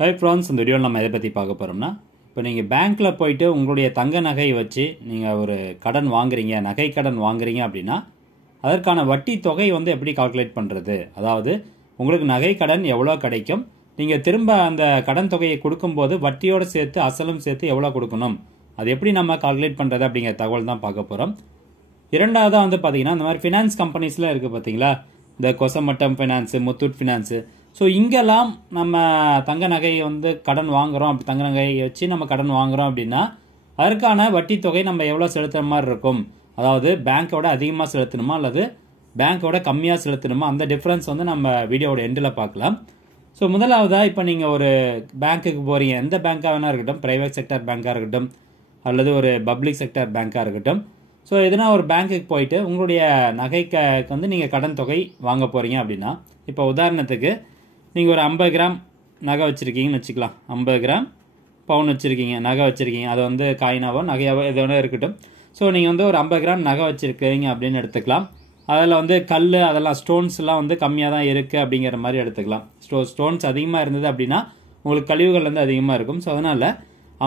Hi friends, இந்த வீடியோவில் நம்ம எதை பற்றி பார்க்க போகிறோம்னா, இப்போ நீங்கள் பேங்க்கில் போயிட்டு உங்களுடைய தங்க நகையை வச்சு நீங்கள் ஒரு கடன் வாங்குறீங்க, நகை கடன் வாங்குறீங்க அப்படின்னா அதற்கான வட்டி தொகை வந்து எப்படி கால்குலேட் பண்ணுறது, அதாவது உங்களுக்கு நகை கடன் எவ்வளோ கிடைக்கும், நீங்கள் திரும்ப அந்த கடன் தொகையை கொடுக்கும்போது வட்டியோடு சேர்த்து அசலும் சேர்த்து எவ்வளோ கொடுக்கணும், அது எப்படி நம்ம கால்குலேட் பண்ணுறது அப்படிங்கிற தகவல் தான் பார்க்க போகிறோம். இரண்டாவதாக வந்து பார்த்தீங்கன்னா, இந்த மாதிரி ஃபினான்ஸ் கம்பெனிஸ்லாம் இருக்குது பார்த்தீங்களா, இந்த கொசமட்டம் ஃபினான்ஸு, முத்தூட் ஃபினான்ஸு. ஸோ இங்கெல்லாம் நம்ம தங்க நகையை வந்து கடன் வாங்குகிறோம், அப்படி தங்க நகையை வச்சு நம்ம கடன் வாங்குகிறோம் அப்படின்னா அதற்கான வட்டி தொகை நம்ம எவ்வளோ செலுத்துகிற மாதிரி இருக்கும், அதாவது பேங்க்கோட அதிகமாக செலுத்தணுமா அல்லது பேங்க்கோட கம்மியாக செலுத்தணுமா, அந்த டிஃப்ரென்ஸ் வந்து நம்ம வீடியோவோட எண்டில் பார்க்கலாம். ஸோ முதலாவதாக இப்போ நீங்கள் ஒரு பேங்க்குக்கு போகிறீங்க, எந்த பேங்க்காக வேணா இருக்கட்டும், ப்ரைவேட் செக்டர் பேங்க்காக இருக்கட்டும் அல்லது ஒரு பப்ளிக் செக்டர் பேங்க்காக இருக்கட்டும். ஸோ எதுனா ஒரு பேங்க்குக்கு போயிட்டு உங்களுடைய நகைக்கு வந்து நீங்கள் கடன் தொகை வாங்க போகிறீங்க அப்படின்னா, இப்போ உதாரணத்துக்கு நீங்கள் ஒரு 50 கிராம் நகை வச்சுருக்கீங்கன்னு வச்சுக்கலாம், 50 கிராம் பவுன் வச்சுருக்கீங்க, நகை வச்சுருக்கீங்க, அது வந்து காயினாவோ நகையாவோ எது வேணா இருக்கட்டும். ஸோ நீங்கள் வந்து ஒரு 50 கிராம் நகை வச்சுருக்கீங்க அப்படின்னு எடுத்துக்கலாம். அதில் வந்து கல் அதெல்லாம் ஸ்டோன்ஸ்லாம் வந்து கம்மியாக தான் இருக்குது அப்படிங்கிற மாதிரி எடுத்துக்கலாம். ஸ்டோன்ஸ் அதிகமாக இருந்தது அப்படின்னா உங்களுக்கு கழிவுகள் வந்து அதிகமாக இருக்கும். ஸோ அதனால்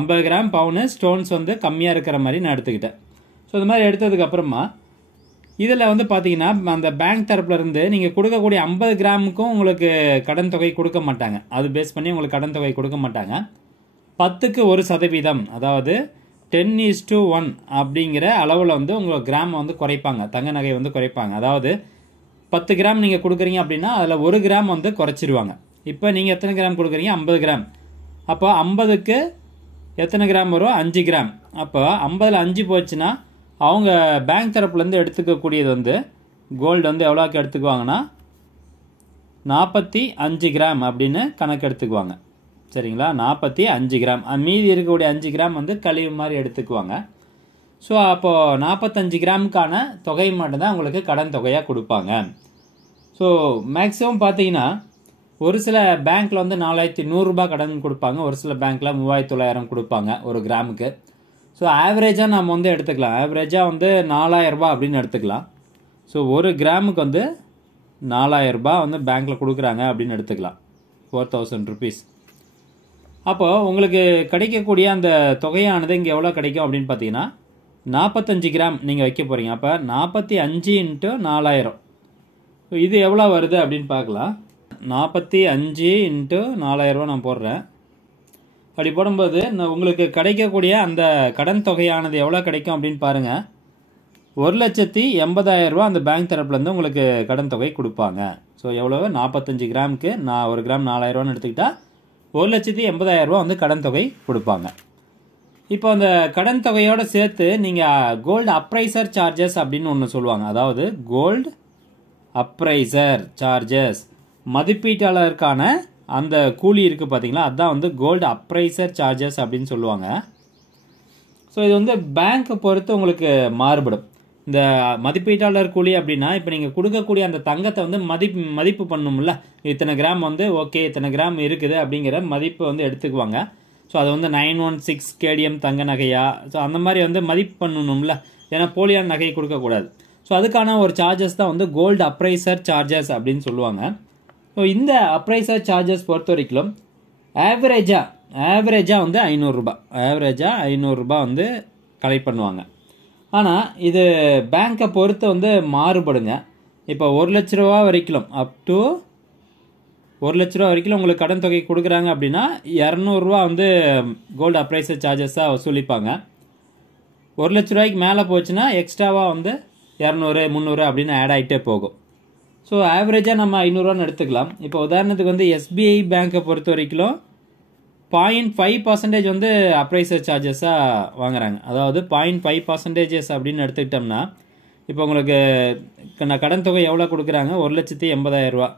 50 கிராம் பவுனு ஸ்டோன்ஸ் வந்து கம்மியாக இருக்கிற மாதிரி நான் எடுத்துக்கிட்டேன். ஸோ இது மாதிரி எடுத்ததுக்கப்புறமா இதில் வந்து பார்த்தீங்கன்னா அந்த பேங்க் தரப்புலேருந்து நீங்கள் கொடுக்கக்கூடிய 50 கிராமுக்கும் உங்களுக்கு கடன் தொகை கொடுக்க மாட்டாங்க, அது பேஸ் பண்ணி உங்களுக்கு கடன் தொகை கொடுக்க மாட்டாங்க. 10க்கு 1%, அதாவது 10:1 அப்படிங்கிற அளவில் வந்து உங்களுக்கு கிராம் வந்து குறைப்பாங்க, தங்க நகை வந்து குறைப்பாங்க. அதாவது 10 கிராம் நீங்கள் கொடுக்குறீங்க அப்படின்னா அதில் 1 கிராம் வந்து குறைச்சிருவாங்க. இப்போ நீங்கள் எத்தனை கிராம் கொடுக்குறீங்க, 50 கிராம். அப்போ 50க்கு எத்தனை கிராம் வரும், 5 கிராம். அப்போ 50ல் 5 போச்சுன்னா அவங்க பேங்க் தரப்புலேருந்து எடுத்துக்கக்கூடியது வந்து கோல்டு வந்து எவ்வளோக்கு எடுத்துக்குவாங்கன்னா 45 கிராம் அப்படின்னு கணக்கு எடுத்துக்குவாங்க. சரிங்களா, 45 கிராம். மீதி இருக்கக்கூடிய 5 கிராம் வந்து கழிவு மாதிரி எடுத்துக்குவாங்க. ஸோ அப்போது 45 கிராமுக்கான தொகை மட்டும்தான் உங்களுக்கு கடன் தொகையாக கொடுப்பாங்க. ஸோ மேக்ஸிமம் பார்த்தீங்கன்னா ஒரு சில பேங்க்கில் வந்து 4100 ரூபாய் கடன் கொடுப்பாங்க, ஒரு சில பேங்க்கில் 3900 கொடுப்பாங்க ஒரு கிராமுக்கு. ஸோ ஆவரேஜாக நம்ம வந்து எடுத்துக்கலாம், ஆவரேஜாக வந்து 4000 ரூபாய் அப்படின்னு எடுத்துக்கலாம். ஸோ ஒரு கிராமுக்கு வந்து 4000 ரூபாய் வந்து பேங்க்கில் கொடுக்குறாங்க அப்படின்னு எடுத்துக்கலாம், 4000 ருபீஸ். அப்போது உங்களுக்கு கிடைக்கக்கூடிய அந்த தொகையானது இங்கே எவ்வளோ கிடைக்கும் அப்படின்னு பார்த்தீங்கன்னா 45 கிராம் நீங்கள் வைக்க போகிறீங்க. அப்போ 45 × 4000, இது எவ்வளோ வருது அப்படின்னு பார்க்கலாம். 45 × 4000 ரூபா நான் போடுறேன். அப்படி போடும்போது உங்களுக்கு கிடைக்கக்கூடிய அந்த கடன் தொகையானது எவ்வளோ கிடைக்கும் அப்படின்னு பாருங்கள். 1,80,000 ரூபா அந்த பேங்க் தரப்புலேருந்து உங்களுக்கு கடன் தொகை கொடுப்பாங்க. ஸோ எவ்வளோ, 45 கிராமுக்கு நான் ஒரு கிராம் 4000 ரூபான்னு எடுத்துக்கிட்டால் 1,80,000 ரூபா வந்து கடன் தொகை கொடுப்பாங்க. இப்போ அந்த கடன் தொகையோடு சேர்த்து நீங்கள் கோல்டு அப்ரைசர் சார்ஜஸ் அப்படின்னு ஒன்று சொல்லுவாங்க. அதாவது கோல்டு அப்ரைசர் சார்ஜஸ், மதிப்பீட்டாளருக்கான அந்த கூலி இருக்குது பார்த்தீங்களா, அதுதான் வந்து கோல்டு அப்ரைசர் சார்ஜஸ் அப்படின்னு சொல்லுவாங்க. ஸோ இது வந்து பேங்க்கை பொறுத்து உங்களுக்கு மாறுபடும். இந்த மதிப்பீட்டாளர் கூலி அப்படின்னா இப்போ நீங்கள் கொடுக்கக்கூடிய அந்த தங்கத்தை வந்து மதிப்பு பண்ணணும்ல, இத்தனை கிராம் வந்து ஓகே இத்தனை கிராம் இருக்குது அப்படிங்கிற மதிப்பு வந்து எடுத்துக்குவாங்க. ஸோ அது வந்து 916 கேடிஎம் தங்க நகையா, ஸோ அந்த மாதிரி வந்து மதிப்பு பண்ணணும்ல, ஏன்னா போலியான நகையை கொடுக்கக்கூடாது. ஸோ அதுக்கான ஒரு சார்ஜஸ் தான் வந்து கோல்டு அப்ரைசர் சார்ஜஸ் அப்படின்னு சொல்லுவாங்க. ஸோ இந்த அப்ரைசர் சார்ஜஸ் பொறுத்த வரைக்கும் ஆவரேஜாக வந்து 500 ரூபாய், ஆவரேஜாக 500 ரூபாய் வந்து கலெக்ட் பண்ணுவாங்க. ஆனால் இது பேங்க்கை பொறுத்து வந்து மாறுபடுங்க. இப்போ 1 லட்ச ரூபா வரைக்கும், அப் டு 1 லட்ச ரூபா வரைக்கும் உங்களுக்கு கடன் தொகை கொடுக்குறாங்க அப்படின்னா 200 ரூபா வந்து கோல்டு அப்ரைசர் சார்ஜஸாக வசூலிப்பாங்க. 1 லட்ச ரூபாய்க்கு மேலே போச்சுன்னா எக்ஸ்ட்ராவாக வந்து 200 300 அப்படின்னு ஆட் ஆகிட்டே போகும். ஸோ ஆவரேஜாக நம்ம 500 ரூபான்னு எடுத்துக்கலாம். இப்போ உதாரணத்துக்கு வந்து எஸ்பிஐ பேங்க்கை பொறுத்த வரைக்கும் 0.5% வந்து அப்ரைசர் சார்ஜஸாக வாங்குறாங்க. அதாவது 0.5% அப்படின்னு எடுத்துக்கிட்டோம்னா இப்போ உங்களுக்கு கடன் தொகை எவ்வளோ கொடுக்குறாங்க, 1,80,000 ரூபா.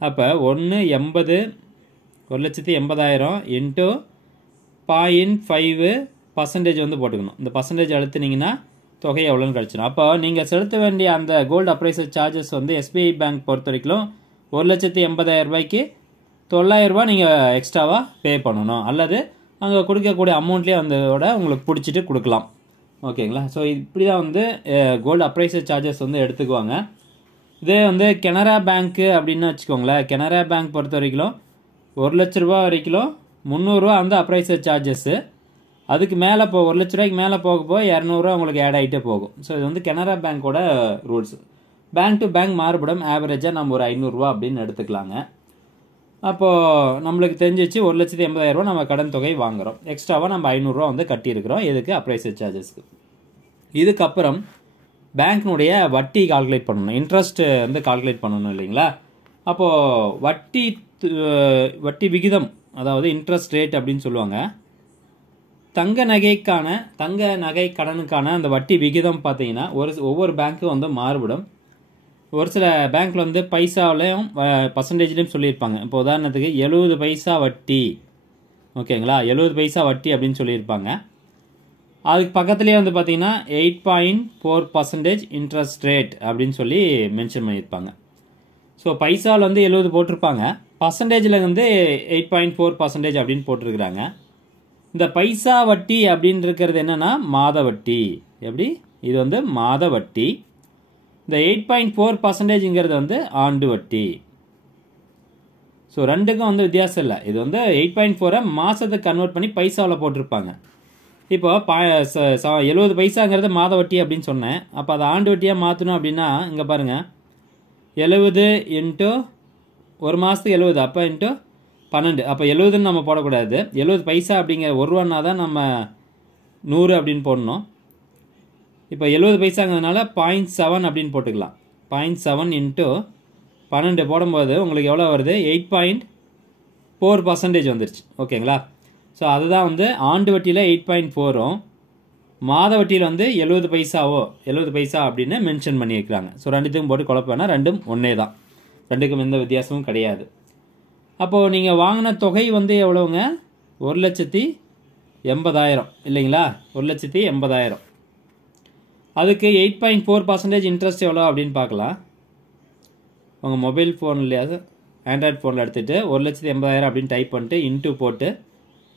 அப்போ 1,80,000 இன்ட்டு 0.5% வந்து போட்டுக்கணும். இந்த பர்சன்டேஜ் அழுத்தினீங்கன்னா தொகை எவ்வளோன்னு கிடச்சிடும். அப்போ நீங்கள் செலுத்த வேண்டிய அந்த கோல்டு அப்ரைசர் சார்ஜஸ் வந்து எஸ்பிஐ பேங்க் பொறுத்த வரைக்கும் 1,80,000 ரூபாய்க்கு 900 ரூபா நீங்கள் எக்ஸ்ட்ராவாக பே பண்ணணும், அல்லது அங்கே கொடுக்கக்கூடிய அமௌண்ட்லேயே வந்ததோட உங்களுக்கு பிடிச்சிட்டு கொடுக்கலாம். ஓகேங்களா, ஸோ இப்படி தான் வந்து கோல்டு அப்ரைசர் சார்ஜஸ் வந்து எடுத்துக்குவாங்க. இதே வந்து கனரா பேங்க்கு அப்படின்னு வச்சுக்கோங்களேன். கனரா பேங்க் பொறுத்த வரைக்கும் ₹1,00,000 வரைக்கும் ₹300 வந்து அப்ரைசர் சார்ஜஸ்ஸு. அதுக்கு மேலே ₹1,00,000 மேலே போக போக ₹200 உங்களுக்கு ஆட் ஆகிட்டே போகும். ஸோ இது வந்து கனரா பேங்க்கோட ரூல்ஸ். பேங்க் டு பேங்க் மாறுபடும். ஆவரேஜாக நம்ம ஒரு ₹500 அப்படின்னு எடுத்துக்கலாங்க. அப்போது நம்மளுக்கு தெரிஞ்சிச்சு ₹1,80,000 நம்ம கடன் தொகை வாங்குகிறோம். எக்ஸ்ட்ராவாக நம்ம ₹500 வந்து கட்டியிருக்கிறோம். எதுக்கு? அப்ரைசர் சார்ஜஸ்க்கு. இதுக்கப்புறம் பேங்க்னுடைய வட்டி கால்குலேட் பண்ணணும். இன்ட்ரெஸ்ட் வந்து கால்குலேட் பண்ணணும் இல்லைங்களா? அப்போது வட்டி விகிதம், அதாவது இன்ட்ரெஸ்ட் ரேட் அப்படின்னு சொல்லுவாங்க. தங்க நகை கடனுக்கான அந்த வட்டி விகிதம் பார்த்தீங்கன்னா ஒவ்வொரு பேங்க்கும் வந்து மாறுபடும். ஒரு சில பேங்க்கில் வந்து பைசாவிலையும் பர்சன்டேஜ்லையும் சொல்லியிருப்பாங்க. இப்போ உதாரணத்துக்கு 70 பைசா வட்டி, ஓகேங்களா, 70 பைசா வட்டி அப்படின்னு சொல்லியிருப்பாங்க. அதுக்கு பக்கத்துலேயே வந்து பார்த்தீங்கன்னா 8.4% இன்ட்ரெஸ்ட் ரேட் அப்படின்னு சொல்லி மென்ஷன் பண்ணியிருப்பாங்க. ஸோ பைசாவில் வந்து 70 போட்டிருப்பாங்க, பர்சன்டேஜில் வந்து 8.4% அப்படின்னு போட்டிருக்கிறாங்க. இந்த பைசா வட்டி அப்படின்னு இருக்கிறது என்னன்னா மாத வட்டி. எப்படி? இது வந்து மாத வட்டி. இந்த 8.4%ங்கிறது வந்து ஆண்டு வட்டி. ஸோ ரெண்டுக்கும் வந்து வித்தியாசம் இல்லை. இது வந்து 8.4 மாதத்துக்கு கன்வெர்ட் பண்ணி பைசாவில் போட்டிருப்பாங்க. இப்போ 70 பைசாங்கிறது மாத வட்டி அப்படின்னு சொன்னேன். அப்போ அதை ஆண்டு வட்டியாக மாற்றணும் அப்படின்னா இங்கே பாருங்கள், 70 இன்ட்டு ஒரு மாதத்துக்கு 70, அப்போ இன்ட்டு 12. அப்போ 70ன்னு நம்ம போடக்கூடாது. 70 பைசா அப்படிங்கிற ₹1 தான் நம்ம 100 அப்படின்னு போடணும். இப்போ 70 பைசாங்கிறதுனால 0.7 அப்படின்னு போட்டுக்கலாம். 0.7 இன்ட்டு 12 போடும்போது உங்களுக்கு எவ்வளோ வருது? 8.4% வந்துருச்சு. ஓகேங்களா? ஸோ அதுதான் வந்து ஆண்டு வட்டியில் 8.4ம் மாத வட்டியில் வந்து 70 பைசா அப்படின்னு மென்ஷன் பண்ணியிருக்கிறாங்க. ஸோ ரெண்டுத்துக்கும் போட்டு குழப்பம்னா ரெண்டும் ஒன்றே தான், ரெண்டுக்கும் எந்த வித்தியாசமும் கிடையாது. அப்போது நீங்கள் வாங்கின தொகை வந்து எவ்வளோங்க? 1,80,000 இல்லைங்களா? 1,80,000. அதுக்கு 8.4% இன்ட்ரெஸ்ட் எவ்வளோ அப்படின்னு பார்க்கலாம். உங்கள் மொபைல் ஃபோன்லையாவது ஆண்ட்ராய்ட் ஃபோனில் எடுத்துகிட்டு 1,80,000 அப்படின்னு டைப் பண்ணிட்டு இன்ட்டு போட்டு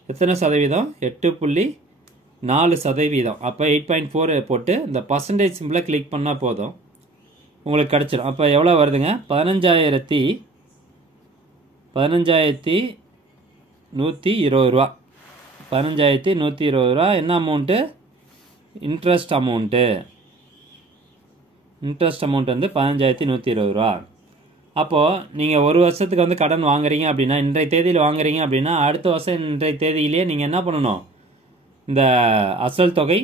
எத்தனை சதவீதம்? 8.4%. அப்போ 8.4 போட்டு இந்த பர்சன்டேஜ் சிம்பிளை கிளிக் பண்ணால் போதும், உங்களுக்கு கிடச்சிடும். அப்போ எவ்வளோ வருதுங்க? 15,120 ரூபா. 15,120 ரூபா என்ன அமௌண்ட்டு? இன்ட்ரெஸ்ட் அமௌண்ட்டு வந்து 15,120 ரூபா. அப்போது நீங்கள் ஒரு வருஷத்துக்கு வந்து கடன் வாங்குறீங்க அப்படின்னா, இன்றைய தேதியில் வாங்குறீங்க அப்படின்னா, அடுத்த வருஷம் இன்றைய தேதியிலேயே நீங்கள் என்ன பண்ணணும்? இந்த அசல் தொகை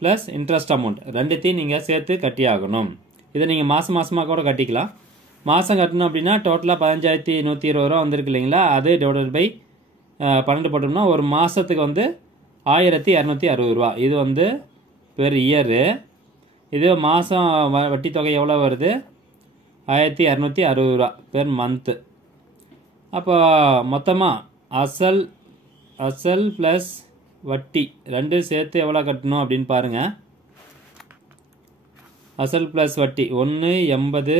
ப்ளஸ் இன்ட்ரெஸ்ட் அமௌண்ட் ரெண்டுத்தையும் நீங்கள் சேர்த்து கட்டி ஆகணும். இதை நீங்கள் மாதமாக கூட கட்டிக்கலாம். மாதம் கட்டணும் அப்படின்னா டோட்டலாக 15,120 ரூபா வந்திருக்கு இல்லைங்களா? அது டிவைடட் பை 12 போட்டோம்னா ஒரு மாதத்துக்கு வந்து 1,260 ரூபா. இது வந்து பெர் இயரு. இது மாதம் வட்டி தொகை எவ்வளோ வருது? 1,260 ரூபா பெர் மந்த்து. அப்போ மொத்தமாக அசல் ப்ளஸ் வட்டி ரெண்டும் சேர்த்து எவ்வளோ கட்டணும் அப்படின்னு பாருங்கள். அசல் ப்ளஸ் வட்டி 1,80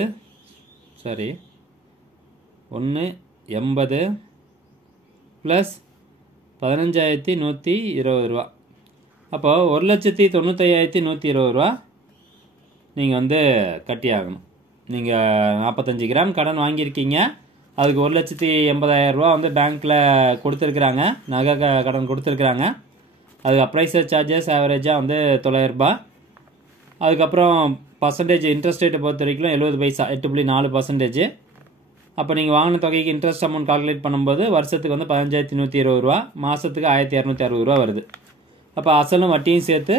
ப்ளஸ் 15,120 ரூபா. அப்போது 1,95,120 ரூபா நீங்கள் வந்து கட்டி ஆகணும். நீங்கள் 45 கிராம் கடன் வாங்கியிருக்கீங்க, அதுக்கு 1,80,000 ரூபா வந்து பேங்க்கில் கொடுத்துருக்குறாங்க, நகை கடன் கொடுத்துருக்குறாங்க. அதுக்கு அப்ரைசர் சார்ஜஸ் ஆவரேஜாக வந்து 900 ரூபா. அதுக்கப்புறம் பர்சன்டேஜ் இன்ட்ரெஸ்ட் ரேட்டை பொறுத்த வரைக்கும் 70 பைசா 8.4%. அப்போ நீங்கள் வாங்கின தொகைக்கு இன்ட்ரெஸ்ட் அமௌண்ட் கால்குலேட் பண்ணும்போது வருஷத்துக்கு வந்து 15,120 ரூபா, மாதத்துக்கு 1,260 ரூபா வருது. அப்போ அசலும் வட்டியும் சேர்த்து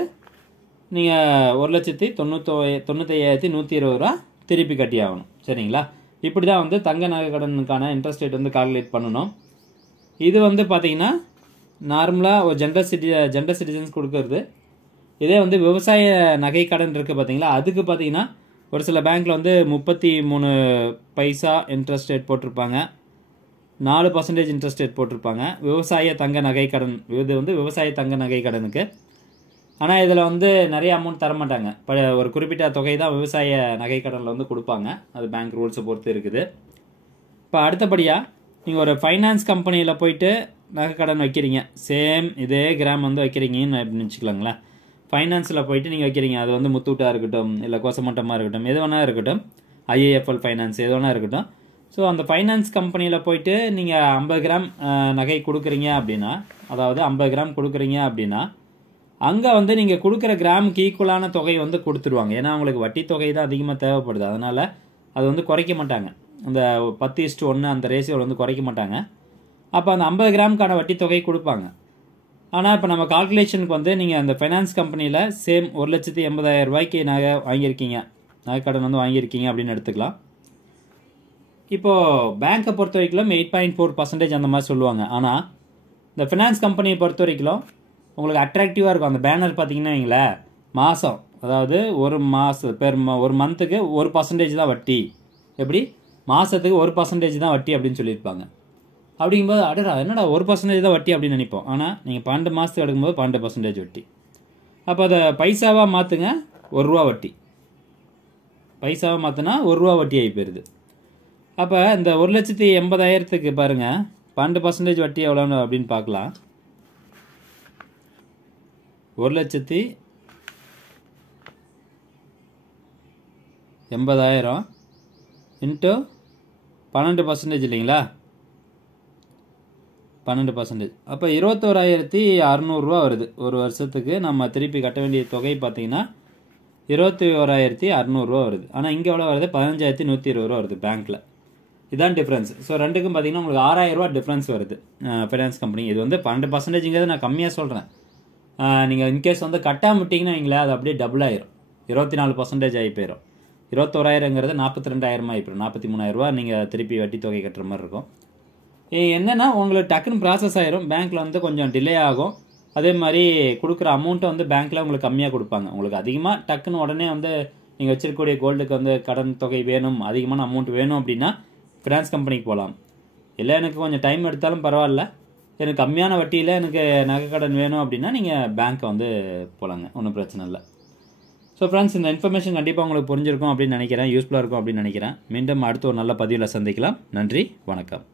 நீங்கள் 1,95,120 ரூபா திருப்பி கட்டி ஆகணும். சரிங்களா? இப்படி தான் வந்து தங்க நகை கடனுக்கான இன்ட்ரெஸ்ட் ரேட் வந்து கால்குலேட் பண்ணணும். இது வந்து பார்த்தீங்கன்னா நார்மலாக ஒரு ஜென்ரல் சிட்டிசன்ஸ் கொடுக்கறது. இதே வந்து விவசாய நகை கடன் இருக்குது பார்த்தீங்களா, அதுக்கு பார்த்தீங்கன்னா ஒரு சில பேங்க்கில் வந்து 33 பைசா இன்ட்ரெஸ்ட் ரேட் போட்டிருப்பாங்க, 4% இன்ட்ரெஸ்ட் ரேட் போட்டிருப்பாங்க. விவசாய தங்க நகை கடன், இது வந்து விவசாய தங்க நகை கடனுக்கு. ஆனால் இதில் வந்து நிறைய அமௌண்ட் தரமாட்டாங்க. ஒரு குறிப்பிட்ட தொகை தான் விவசாய நகை கடனில் வந்து கொடுப்பாங்க. அது பேங்க் ரூல்ஸை பொறுத்து இருக்குது. இப்போ அடுத்தபடியாக நீங்கள் ஒரு ஃபைனான்ஸ் கம்பெனியில் போயிட்டு நகை கடன் வைக்கிறீங்க, சேம் இதே கிராம் வந்து வைக்கிறீங்கன்னு அப்படின்னு வச்சுக்கலாங்களேன். ஃபைனான்ஸில் போயிட்டு நீங்கள் வைக்கிறீங்க, அது வந்து முத்தூட்டாக இருக்கட்டும், இல்லை கோசமட்டமாக இருக்கட்டும், எது வேணா இருக்கட்டும், IIFL ஃபைனான்ஸ் எது வேணா இருக்கட்டும். ஸோ அந்த ஃபைனான்ஸ் கம்பெனியில் போயிட்டு நீங்கள் 50 கிராம் நகை கொடுக்குறீங்க அப்படின்னா, அதாவது 50 கிராம் கொடுக்குறீங்க அப்படின்னா, அங்கே வந்து நீங்கள் கொடுக்குற கிராமுக்கு ஈக்குவலான தொகை வந்து கொடுத்துருவாங்க. ஏன்னா அவங்களுக்கு வட்டி தொகை தான் அதிகமாக தேவைப்படுது. அதனால் அது வந்து குறைக்க மாட்டாங்க. அந்த 10:1 அந்த ரேஷியோவில் வந்து குறைக்க மாட்டாங்க. அப்போ அந்த 50 கிராமுக்கான வட்டி தொகை கொடுப்பாங்க. ஆனால் இப்போ நம்ம கால்குலேஷனுக்கு வந்து நீங்கள் அந்த ஃபைனான்ஸ் கம்பெனியில் சேம் 1,80,000 ரூபாய்க்கு நகை வாங்கியிருக்கீங்க, நகை கடன் வந்து வாங்கியிருக்கீங்க அப்படின்னு எடுத்துக்கலாம். இப்போது பேங்க்கை பொறுத்த வரைக்கும் 8.4% அந்த மாதிரி சொல்லுவாங்க. ஆனால் இந்த ஃபினான்ஸ் கம்பெனியை பொறுத்த வரைக்கும் உங்களுக்கு அட்ராக்டிவாக இருக்கும். அந்த பேனர் பார்த்தீங்கன்னா வைங்களேன், மாதம், அதாவது ஒரு மந்த்துக்கு 1% தான் வட்டி. எப்படி மாதத்துக்கு 1% தான் வட்டி அப்படின்னு சொல்லியிருப்பாங்க. அப்படிங்கும்போது அடடா என்னடா 1% தான் வட்டி அப்படின்னு நினைப்போம். ஆனால் நீங்கள் 12 மாதத்துக்கு எடுக்கும்போது 12% வட்டி. அப்போ அதை பைசாவாக மாற்றுங்க, ₹1 வட்டி. பைசாவாக மாற்றினா ₹1 வட்டி ஆகி போயிடுது. அப்போ இந்த 1,80,000க்கு பாருங்கள் 12% வட்டி எவ்வளோன்னு அப்படின்னு பார்க்கலாம். 1,80,000 இன்ட்டு 12% இல்லைங்களா, 12%. அப்போ 21,600 வருது. ஒரு வருஷத்துக்கு நம்ம திருப்பி கட்ட வேண்டிய தொகை பார்த்தீங்கன்னா 21,600 வருது. ஆனால் இங்கே எவ்வளோ வருது, 15,120 வருது பேங்க்கில். இதுதான் டிஃப்ரென்ஸ். ஸோ ரெண்டுக்கும் பார்த்தீங்கன்னா உங்களுக்கு 6,000 டிஃப்ரென்ஸ் வருது ஃபைனான்ஸ் கம்பெனி. இது வந்து 12%ங்கிறது நான் கம்மியாக சொல்கிறேன். நீங்கள் இன்கேஸ் வந்து கட்டாமல் விட்டிங்கன்னா நீங்களே அது அப்படியே டபுள் ஆயிரும், 24% ஆகி போயிடும். 21,000ங்கிறது 42,000 ஆகி போயிடும். 43,000 நீங்கள் திருப்பி வட்டி தொகை கட்டுற மாதிரி இருக்கும். என்னென்னா உங்களுக்கு டக்குன்னு ப்ராசஸ் ஆயிரும். பேங்க்கில் வந்து கொஞ்சம் டிலே ஆகும். அதே மாதிரி கொடுக்குற அமௌண்ட்டை வந்து பேங்க்கில் உங்களுக்கு கம்மியாக கொடுப்பாங்க. உங்களுக்கு அதிகமாக டக்குன்னு உடனே வந்து நீங்கள் வச்சிருக்கக்கூடிய கோல்டுக்கு வந்து கடன் தொகை வேணும், அதிகமான அமௌண்ட் வேணும் அப்படின்னா ஃபினான்ஸ் கம்பெனிக்கு போகலாம். இல்லை எனக்கு கொஞ்சம் டைம் எடுத்தாலும் பரவாயில்ல, எனக்கு கம்மியான வட்டியில் எனக்கு நகை கடன் வேணும் அப்படின்னா நீங்கள் பேங்க்கை வந்து போகலாங்க, ஒன்றும் பிரச்சனை இல்லை. ஸோ ஃப்ரெண்ட்ஸ், இந்த இன்ஃபர்மேஷன் கண்டிப்பாக உங்களுக்கு புரிஞ்சிருக்கும் அப்படின்னு நினைக்கிறேன், யூஸ்ஃபுல்லாக இருக்கும் அப்படின்னு நினைக்கிறேன். மீண்டும் அடுத்த ஒரு நல்ல பதிவில் சந்திக்கலாம். நன்றி, வணக்கம்.